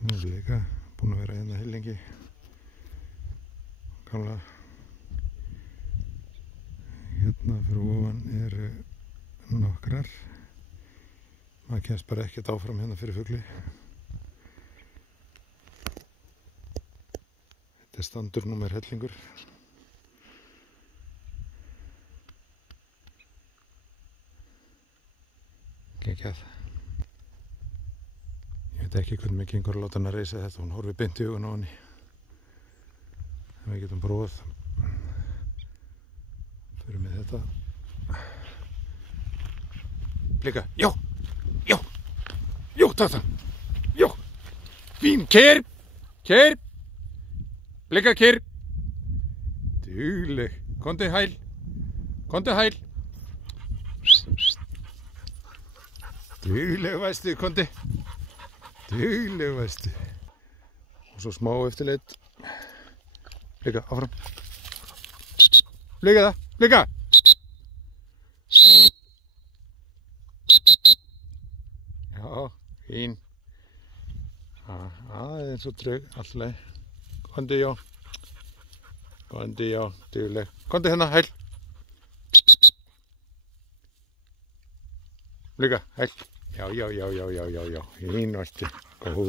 Hérna er líka búin að vera hérna heilengi. Gamla. Hérna fyrir ofan eru nokkrar. Maður kemst bara ekkert áfram hérna fyrir fugli. Þetta er standurnúmer hellingur. Geggjað. Ég veit ekki hvernig mig gengur að láta hann að reisa þetta. Hún horfir beint í augun á henni. En við getum prófað. Förum við þetta. Blika. Já! Já! Já, takk það! Já! Fín! Kyrr! Kyrr! Blika kyrr! Dugleg. Komdu hæl! Komdu hæl! Dugleg væstu, komdu! Dugleg væstu! Og svo smá eftirlit. Blika, áfram! Blika það! Blika! Já, fín. Aðeins og trygg, alltaf. Komdu, já. Komdu, já, dugleg. Komdu hérna, hæl. Blika, hæl. Já. Fín, væstu. Góð.